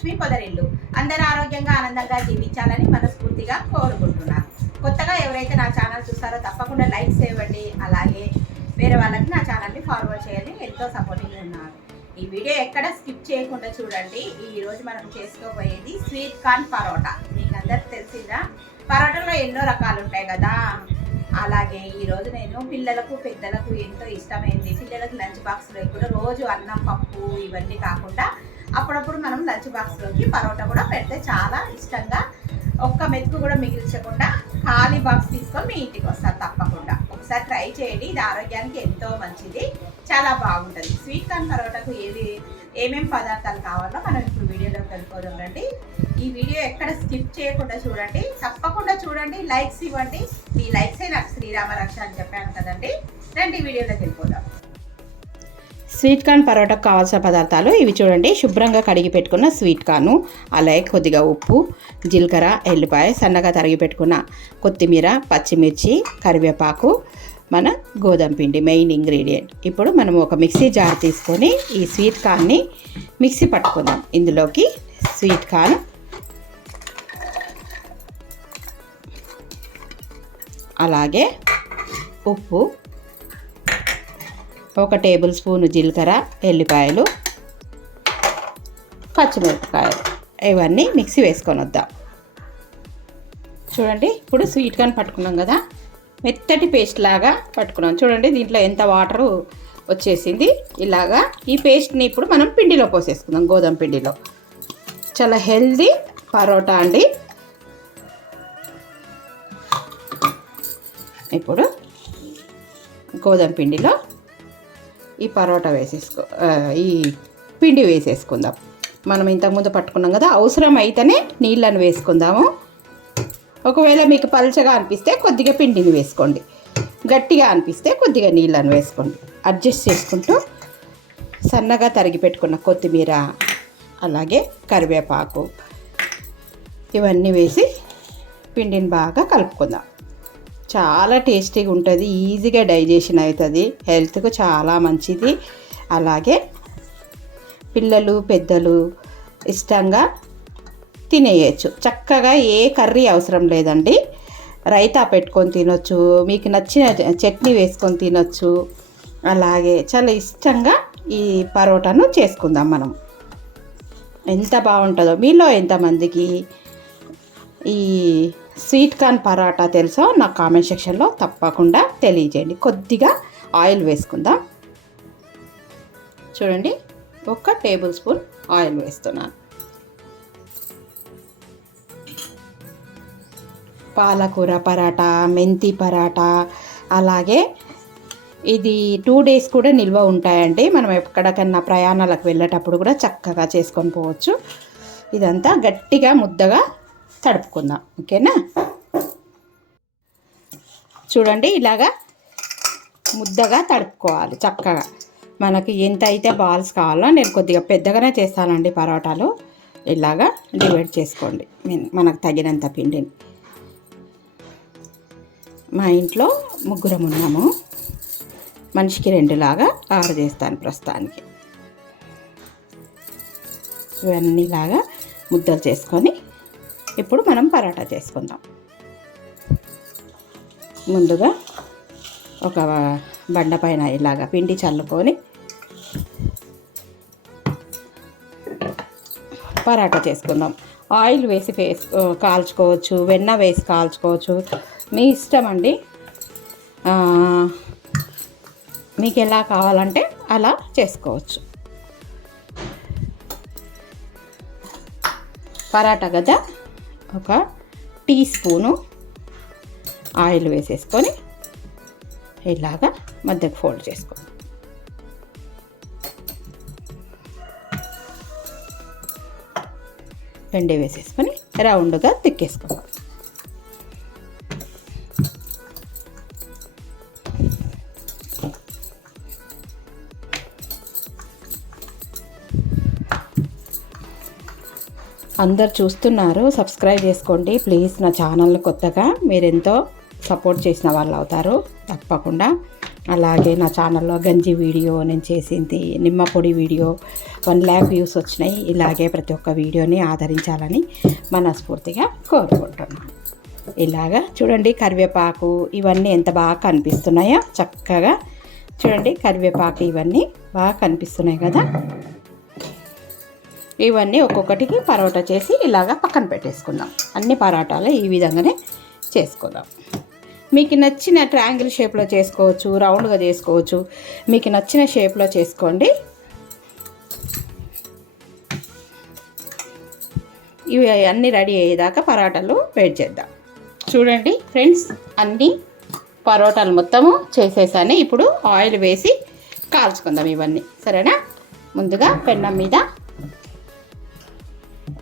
లక్ష్మీ పొదరిల్లు. అందరూ ఆరోగ్యంగా ఆనందంగా జీవించాలని మనస్ఫూర్తిగా కోరుకుంటున్నాను. కొత్తగా ఎవరైతే నా ఛానల్ చూస్తారో తప్పకుండా లైక్ చేయండి. అలాగే వేరే వాళ్ళకి నా ఛానల్ని ఫార్వర్డ్ చేయాలి. ఎంతో సపోర్టింగ్ ఉన్నారు. ఈ వీడియో ఎక్కడ స్కిప్ చేయకుండా చూడండి. ఈరోజు మనం చేసుకోబోయేది స్వీట్ కార్న్ పరోటా. మీకు అందరికి తెలిసిందా, పరోటాలో ఎన్నో రకాలు ఉంటాయి కదా. అలాగే ఈరోజు నేను పిల్లలకు పెద్దలకు ఎంతో ఇష్టమైంది. పిల్లలకు లంచ్ బాక్స్లో కూడా రోజు అన్నం పప్పు ఇవన్నీ కాకుండా అప్పుడప్పుడు మనం లంచ్ బాక్స్లోకి పరోటా కూడా పెడితే చాలా ఇష్టంగా, ఒక్క మెతుకు కూడా మిగిల్చకుండా ఖాళీ బాక్స్ తీసుకొని మీ ఇంటికి వస్తారు. తప్పకుండా ఒకసారి ట్రై చేయండి. ఇది ఆరోగ్యానికి ఎంతో మంచిది, చాలా బాగుంటుంది. స్వీట్ కార్న్ పరోటాకు ఏమేమి పదార్థాలు కావాలో మనం ఇప్పుడు వీడియోలోకి వెళ్ళిపోదాం రండి. ఈ వీడియో ఎక్కడ స్కిప్ చేయకుండా చూడండి. తప్పకుండా చూడండి, లైక్స్ ఇవ్వండి. మీ లైక్సే నాకు శ్రీరామ రక్ష అని చెప్పాను కదండి. రండి వీడియోలోకి వెళ్ళిపోదాం. స్వీట్ కార్న్ పరోటాకు కావాల్సిన పదార్థాలు ఇవి చూడండి. శుభ్రంగా కడిగి పెట్టుకున్న స్వీట్ కార్ను, అలాగే కొద్దిగా ఉప్పు, జీలకర్ర, ఎల్లిపాయ, సన్నగా తరిగి పెట్టుకున్న కొత్తిమీర, పచ్చిమిర్చి, కరివేపాకు, మన గోధుమ పిండి మెయిన్ ఇంగ్రీడియంట్. ఇప్పుడు మనం ఒక మిక్సీ జార్ తీసుకొని ఈ స్వీట్ కార్న్ని మిక్సీ పట్టుకుందాం. ఇందులోకి స్వీట్ కార్న్, అలాగే ఉప్పు, 1 టేబుల్ స్పూన్ జీలకర్ర, ఎల్లిపాయలు, పచ్చిమిరపకాయలు ఇవన్నీ మిక్సీ వేసుకొని వద్దాం. చూడండి, ఇప్పుడు స్వీట్ కార్న్ పట్టుకున్నాం కదా, మెత్తటి పేస్ట్ లాగా పట్టుకున్నాం. చూడండి దీంట్లో ఎంత వాటరు వచ్చేసింది. ఇలాగా ఈ పేస్ట్ని ఇప్పుడు మనం పిండిలో పోసేసుకుందాం, గోధుమ పిండిలో. చాలా హెల్దీ పరోటా అండి. ఇప్పుడు గోధుమ పిండిలో ఈ పరోటా ఈ పిండి వేసేసుకుందాం. మనం ఇంతకుముందు పట్టుకున్నాం కదా, అవసరం అయితేనే నీళ్ళను వేసుకుందాము. ఒకవేళ మీకు పలచగా అనిపిస్తే కొద్దిగా పిండిని వేసుకోండి, గట్టిగా అనిపిస్తే కొద్దిగా నీళ్ళను వేసుకోండి. అడ్జస్ట్ చేసుకుంటూ సన్నగా తరిగి పెట్టుకున్న కొత్తిమీర, అలాగే కరివేపాకు ఇవన్నీ వేసి పిండిని బాగా కలుపుకుందాం. చాలా టేస్టీగా ఉంటుంది, ఈజీగా డైజెషన్ అవుతుంది, హెల్త్కు చాలా మంచిది. అలాగే పిల్లలు పెద్దలు ఇష్టంగా తినేయచ్చు. చక్కగా ఏ కర్రీ అవసరం లేదండి. రైతా పెట్టుకొని తినొచ్చు, మీకు నచ్చిన చట్నీ వేసుకొని తినొచ్చు. అలాగే చాలా ఇష్టంగా ఈ పరోటాను చేసుకుందాం మనం. ఎంత బాగుంటుందో. మీలో ఎంతమందికి ఈ స్వీట్ కార్న్ పరోటా తెలుసో నాకు కామెంట్ సెక్షన్లో తప్పకుండా తెలియజేయండి. కొద్దిగా ఆయిల్ వేసుకుందాం. చూడండి, 1 టేబుల్ స్పూన్ ఆయిల్ వేస్తున్నాను. పాలకూర పరాటా, మెంతి పరాటా, అలాగే ఇది 2 డేస్ కూడా నిల్వ ఉంటాయండి. మనం ఎక్కడికన్నా ప్రయాణాలకు వెళ్ళేటప్పుడు కూడా చక్కగా చేసుకొని పోవచ్చు. ఇదంతా గట్టిగా ముద్దగా తడుపుకుందాం, ఓకేనా. చూడండి, ఇలాగా ముద్దగా తడుపుకోవాలి చక్కగా. మనకి ఎంత అయితే బాల్స్ కావాలో, నేను కొద్దిగా పెద్దగానే చేస్తానండి పరోటాలు. ఇలాగా డివైడ్ చేసుకోండి మనకు తగినంత పిండిని. మా ఇంట్లో 3 ఉన్నాము, మనిషికి 2 లాగా ఆర్డర్ చేస్తాను ప్రస్తుతానికి. ఇవన్నీ లాగా ముద్దలు చేసుకొని ఇప్పుడు మనం పరోటా చేసుకుందాం. ముందుగా ఒక బండ పైన ఇలాగా పిండి చల్లుకొని పరోటా చేసుకుందాం. ఆయిల్ వేసి కాల్చుకోవచ్చు, వెన్న వేసి కాల్చుకోవచ్చు, మీ ఇష్టం అండి. మీకు ఎలా కావాలంటే అలా చేసుకోవచ్చు. పరోటా కదా, 1 టీ స్పూను ఆయిల్ వేసేసుకొని ఇలాగా మధ్యకు ఫోల్డ్ చేసుకోండి. పిండి వేసేసుకొని రౌండ్గా తిక్కేసుకోండి. అందరు చూస్తున్నారు, సబ్స్క్రైబ్ చేసుకోండి ప్లీజ్. నా ఛానల్ని కొత్తగా మీరెంతో సపోర్ట్ చేసిన వాళ్ళు అవుతారు. తప్పకుండా అలాగే నా ఛానల్లో గంజి వీడియో నేను చేసింది, నిమ్మ పొడి వీడియో 1 lakh వ్యూస్ వచ్చినాయి. ఇలాగే ప్రతి ఒక్క వీడియోని ఆదరించాలని మనస్ఫూర్తిగా కోరుకుంటున్నాను. ఇలాగా చూడండి, కరివేపాకు ఇవన్నీ ఎంత బాగా కనిపిస్తున్నాయో చక్కగా చూడండి. కరివేపాకు ఇవన్నీ బాగా కనిపిస్తున్నాయి కదా. ఇవన్నీ ఒక్కొక్కటికి పరోటా చేసి ఇలాగా పక్కన పెట్టేసుకుందాం. అన్ని పరోటాలు ఈ విధంగానే చేసుకుందాం. మీకు నచ్చిన ట్రయాంగిల్ షేప్లో చేసుకోవచ్చు, రౌండ్గా చేసుకోవచ్చు, మీకు నచ్చిన షేప్లో చేసుకోండి. ఇవి అన్నీ రెడీ అయ్యేదాకా పరోటాలు వెయిట్ చేద్దాం. చూడండి ఫ్రెండ్స్, అన్నీ పరోటాలు మొత్తము చేసేసాను. ఇప్పుడు ఆయిల్ వేసి కాల్చుకుందాం ఇవన్నీ, సరేనా. ముందుగా పెన్నం మీద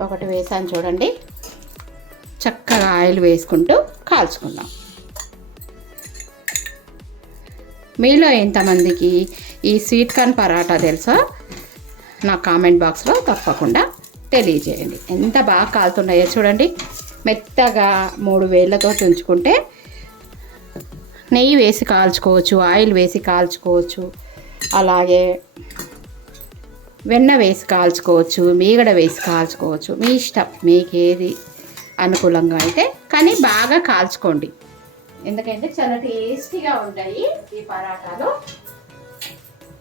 ఒకటి వేసాను చూడండి. చక్కగా ఆయిల్ వేసుకుంటూ కాల్చుకుందాం. మీలో ఎంతమందికి ఈ స్వీట్ కార్న్ పరాటా తెలుసా? నా కామెంట్ బాక్స్లో తప్పకుండా తెలియజేయండి. ఎంత బాగా కాలుతున్నాయో చూడండి. మెత్తగా 3 వేళ్ళతో తుంచుకుంటే నెయ్యి వేసి కాల్చుకోవచ్చు, ఆయిల్ వేసి కాల్చుకోవచ్చు, అలాగే వెన్న వేసి కాల్చుకోవచ్చు, మీగడ వేసి కాల్చుకోవచ్చు. మీ ఇష్టం, మీకు ఏది అనుకూలంగా అయితే. కానీ బాగా కాల్చుకోండి, ఎందుకంటే చాలా టేస్టీగా ఉంటాయి ఈ పరాటాలు.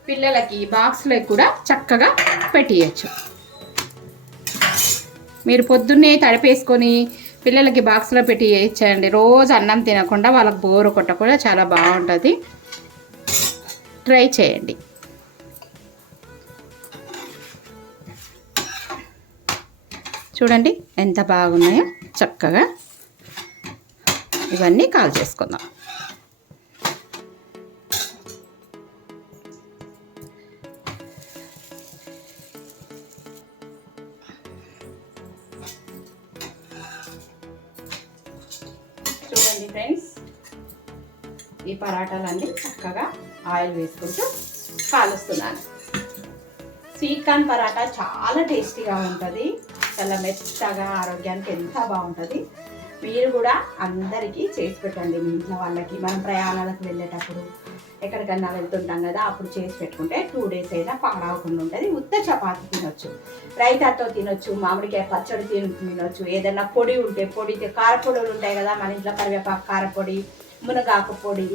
పిల్లలకి బాక్స్లో కూడా చక్కగా పెట్టియచ్చు. మీరు పొద్దున్నే తడిపేసుకొని పిల్లలకి బాక్స్లో పెట్టి ఇచ్చేయండి. రోజు అన్నం తినకుండా వాళ్ళకి బోరు కొట్టకుండా చాలా బాగుంటుంది. ట్రై చేయండి. చూడండి ఎంత బాగున్నాయో. చక్కగా ఇవన్నీ కాల్ చేసుకుందాం. చూడండి ఫ్రెండ్స్, ఈ పరాటాలన్నీ చక్కగా ఆయిల్ వేసుకుంటూ కాలుస్తున్నాను. స్వీట్ కార్న్ పరాటా చాలా టేస్టీగా ఉంటుంది, చాలా మెత్తగా, ఆరోగ్యానికి ఎంత బాగుంటుంది. మీరు కూడా అందరికీ చేసి పెట్టండి మీ ఇంట్లో వాళ్ళకి. మనం ప్రయాణాలకు వెళ్ళేటప్పుడు ఎక్కడికన్నా వెళ్తుంటాం కదా, అప్పుడు చేసి పెట్టుకుంటే 2 days అయినా పాడవకుండా ఉంటుంది. ఉత్త చపాతి తినొచ్చు, రైతాతో తినొచ్చు, మామిడికాయ పచ్చడి తినొచ్చు. ఏదైనా పొడి ఉంటే కారపొడులు ఉంటాయి కదా మన ఇంట్లో, కరివేపాకు కారపొడి, మునగాకు పొడి,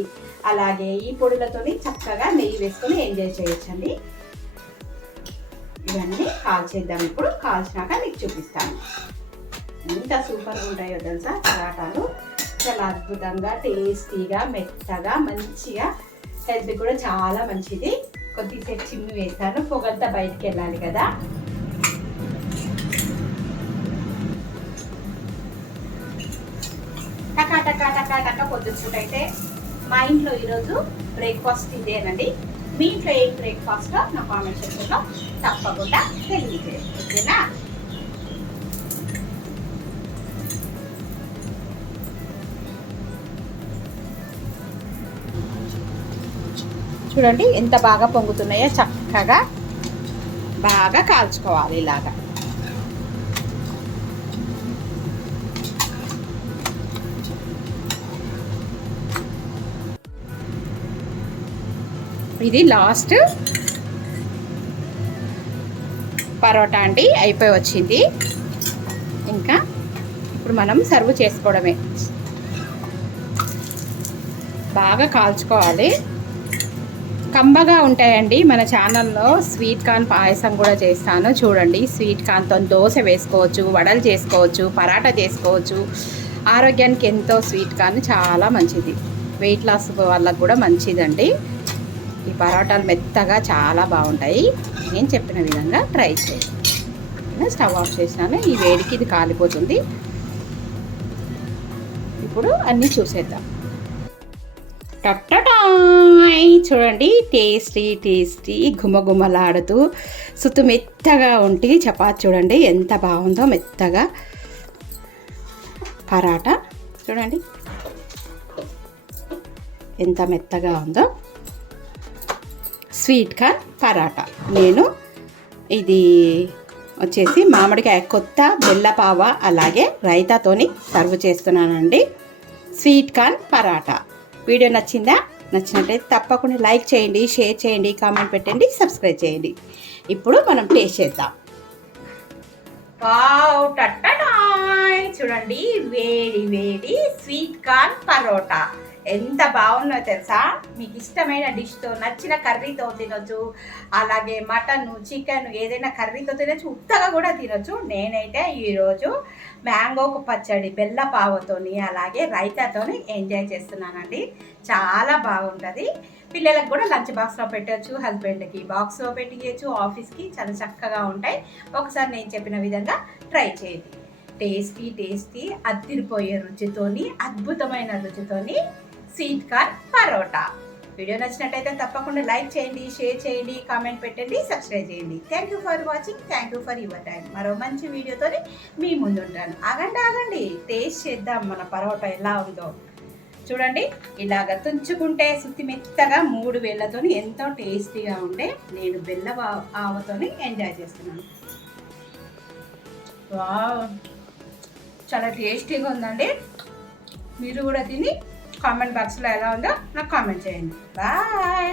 అలాగే ఈ పొడులతోని చక్కగా నెయ్యి వేసుకొని ఎంజాయ్ చేయొచ్చండి. ఇవన్నీ కాల్చేద్దాం. ఇప్పుడు కాల్చినాక మీకు చూపిస్తాను. ఎంత సూపర్గా ఉంటాయో తెలుసా పరాటాలు. చాలా అద్భుతంగా, టేస్టీగా, మెత్తగా, మంచిగా, హెల్త్ కూడా చాలా మంచిది. కొద్దిసేపు చిమ్మి వేస్తాను, పొగంతా బయటికి వెళ్ళాలి కదా. టకా టకా టకా టకా పొద్దున అయితే మా ఇంట్లో ఈరోజు బ్రేక్ఫాస్ట్ ఇదేనండి. మీ ఇంట్లో ఏం బ్రేక్ఫాస్ట్ నా కామెంట్ సెక్షన్లో తప్పకుండా తెలియజేయండి, ఓకేనా. చూడండి ఎంత బాగా పొంగుతున్నాయో. చక్కగా బాగా కాల్చుకోవాలి ఇలాగా. ఇది లాస్ట్ పరోటా అండి, అయిపోయి వచ్చింది. ఇంకా ఇప్పుడు మనం సర్వ్ చేసుకోవడమే. బాగా కాల్చుకోవాలి. కమ్మగా ఉంటాయండి. మన ఛానల్లో స్వీట్ కార్న్ పాయసం కూడా చేస్తాను చూడండి. స్వీట్ కార్న్తో దోశ వేసుకోవచ్చు, వడలు చేసుకోవచ్చు, పరాటా చేసుకోవచ్చు. ఆరోగ్యానికి ఎంతో స్వీట్ కార్న్ చాలా మంచిది, వెయిట్ లాస్ వాళ్ళకు కూడా మంచిదండి. ఈ పరోటాలు మెత్తగా చాలా బాగుంటాయి. నేను చెప్పిన విధంగా ట్రై చేయండి. స్టవ్ ఆఫ్ చేసినాను, ఈ వేడికి ఇది కాలిపోతుంది. ఇప్పుడు అన్నీ చూసేద్దాం. చూడండి, టేస్టీ గుమగుమలాడుతూ సుత్తు మెత్తగా ఉంటే చపాతి చూడండి ఎంత బాగుందో. మెత్తగా పరాటా చూడండి ఎంత మెత్తగా ఉందో. Sweet corn paratha. నేను ఇది వచ్చేసి మామిడికాయ కొత్త బెల్లపావ అలాగే రైతాతోని సర్వ్ చేస్తున్నానండి. Sweet corn paratha. వీడియో నచ్చిందా? నచ్చినట్టయితే తప్పకుండా లైక్ చేయండి, షేర్ చేయండి, కామెంట్ పెట్టండి, సబ్స్క్రైబ్ చేయండి. ఇప్పుడు మనం టేస్ట్ చేద్దాం. వావ్ టట్టడాయ్! చూడండి, వేడి వేడి స్వీట్ కార్న్ పరోటా ఎంత బాగుందో తెలుసా. మీకు ఇష్టమైన డిష్తో, నచ్చిన కర్రీతో తినొచ్చు. అలాగే మటన్, చికెన్ ఏదైనా కర్రీతో తినొచ్చు, ఉత్తగా కూడా తినొచ్చు. నేనైతే ఈరోజు మ్యాంగో పచ్చడి బెల్ల పావతోని అలాగే రైతాతోని ఎంజాయ్ చేస్తున్నానండి. చాలా బాగుంటుంది. పిల్లలకు కూడా లంచ్ బాక్స్లో పెట్టచ్చు, హస్బెండ్కి బాక్స్లో పెట్టియచ్చు, ఆఫీస్కి చాలా చక్కగా ఉంటాయి. ఒకసారి నేను చెప్పిన విధంగా ట్రై చేయండి. టేస్టీ అద్దిరిపోయే రుచితోని, అద్భుతమైన రుచితోని స్వీట్ కార్న్ పరోటా. వీడియో నచ్చినట్టయితే తప్పకుండా లైక్ చేయండి, షేర్ చేయండి, కామెంట్ పెట్టండి, సబ్స్క్రైబ్ చేయండి. Thank you for watching. Thank you for your time. మరో మంచి వీడియోతో మీ ముందుంటాను. ఆగండి, టేస్ట్ చేద్దాం మన పరోటా ఎలా ఉందో. చూడండి, ఇలాగ తుంచుకుంటే సుత్తి మెత్తగా 3 వేళ్ళతో ఎంతో టేస్టీగా ఉండే నేను బెల్ల ఆవతోని ఎంజాయ్ చేస్తున్నాను. వావ్, చాలా టేస్టీగా ఉందండి. మీరు కూడా తిని కామెంట్ బాక్స్లో ఎలా ఉందో నాకు కామెంట్ చేయండి. బాయ్.